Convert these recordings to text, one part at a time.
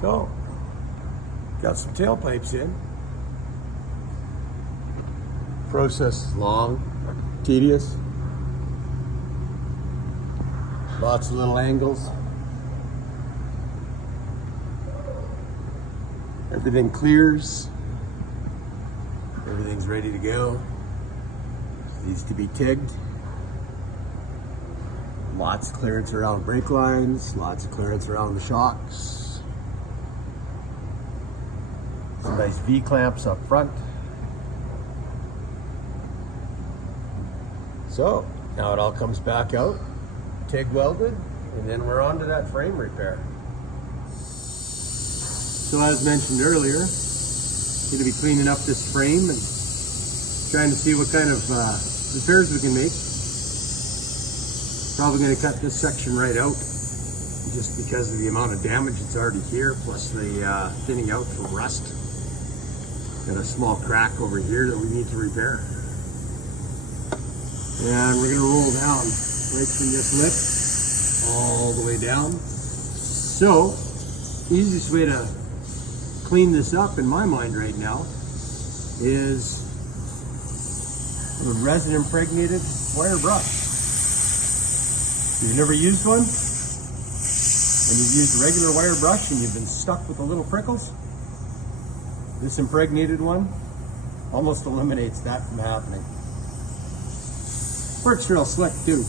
So, got some tailpipes in. Process is long, tedious. Lots of little angles. Everything clears. Everything's ready to go. Needs to be tigged. Lots of clearance around brake lines, lots of clearance around the shocks. Some nice V-clamps up front. So, now it all comes back out, TIG welded, and then we're on to that frame repair. So as mentioned earlier, going to be cleaning up this frame and trying to see what kind of repairs we can make. Probably going to cut this section right out, just because of the amount of damage that's already here, plus the thinning out from rust. Got a small crack over here that we need to repair. And we're going to roll down right from this lip all the way down. So, the easiest way to clean this up in my mind right now is a resin impregnated wire brush. If you've never used one, and you've used a regular wire brush and you've been stuck with the little prickles, this impregnated one almost eliminates that from happening. Works real slick too.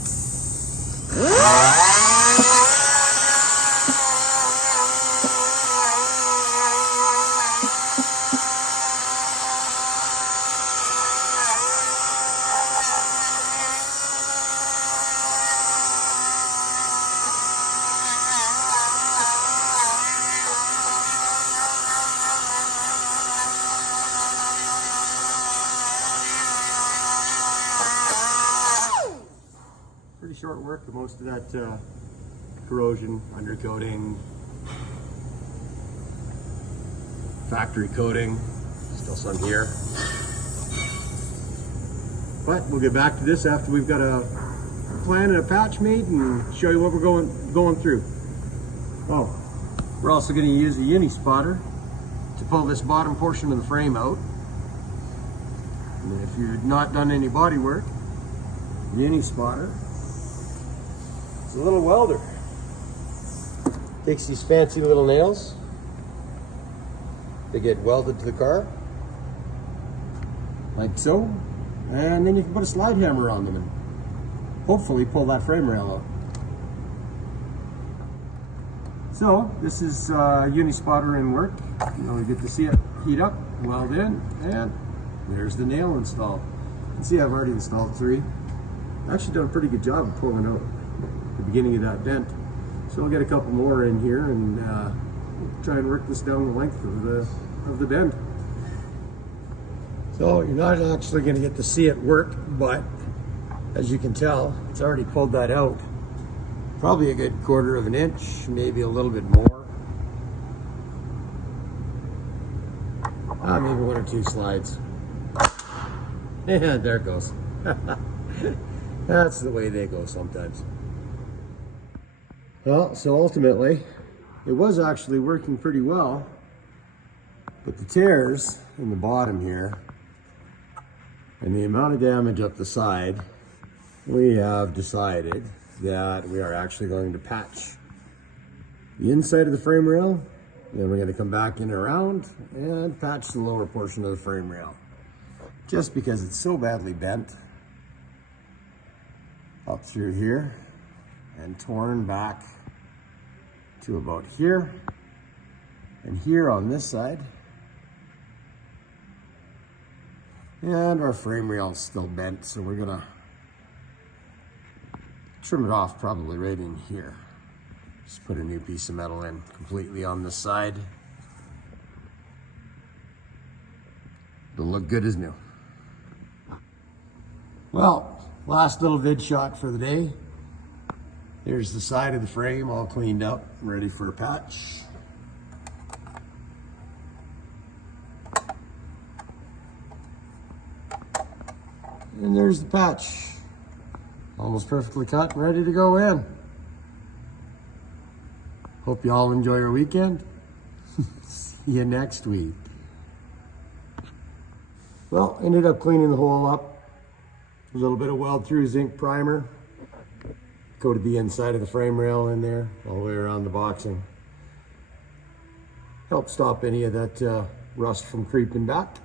Pretty short work of most of that corrosion, undercoating, factory coating, still some here. But we'll get back to this after we've got a plan and a patch made and show you what we're going through. Oh, we're also going to use a uni spotter to pull this bottom portion of the frame out. And if you've not done any body work, uni spotter, it's a little welder. Takes these fancy little nails. They get welded to the car, like so. And then you can put a slide hammer on them and hopefully pull that frame rail out. So this is uni spotter in work. You get to see it heat up, weld in, and there's the nail installed. You can see I've already installed 3. I've actually done a pretty good job of pulling out the beginning of that dent. So I'll get a couple more in here and try and work this down the length of the bend. So you're not actually going to get to see it work, but as you can tell, it's already pulled that out. Probably a good 1/4 of an inch, maybe a little bit more. Maybe 1 or 2 slides. And there it goes. That's the way they go sometimes. Well, so ultimately, it was actually working pretty well, but the tears in the bottom here and the amount of damage up the side, we have decided that we are actually going to patch the inside of the frame rail. Then we're going to come back in and around and patch the lower portion of the frame rail, just because it's so badly bent up through here and torn back to about here and here on this side. And our frame rail is still bent, so we're gonna trim it off probably right in here. Just put a new piece of metal in completely on this side. It'll look good as new. Well, last little vid shot for the day. Here's the side of the frame all cleaned up, ready for a patch. And there's the patch. Almost perfectly cut and ready to go in. Hope you all enjoy your weekend. See you next week. Well, ended up cleaning the hole up. A little bit of weld through zinc primer. Coated the inside of the frame rail in there, all the way around the boxing. Help stop any of that rust from creeping back.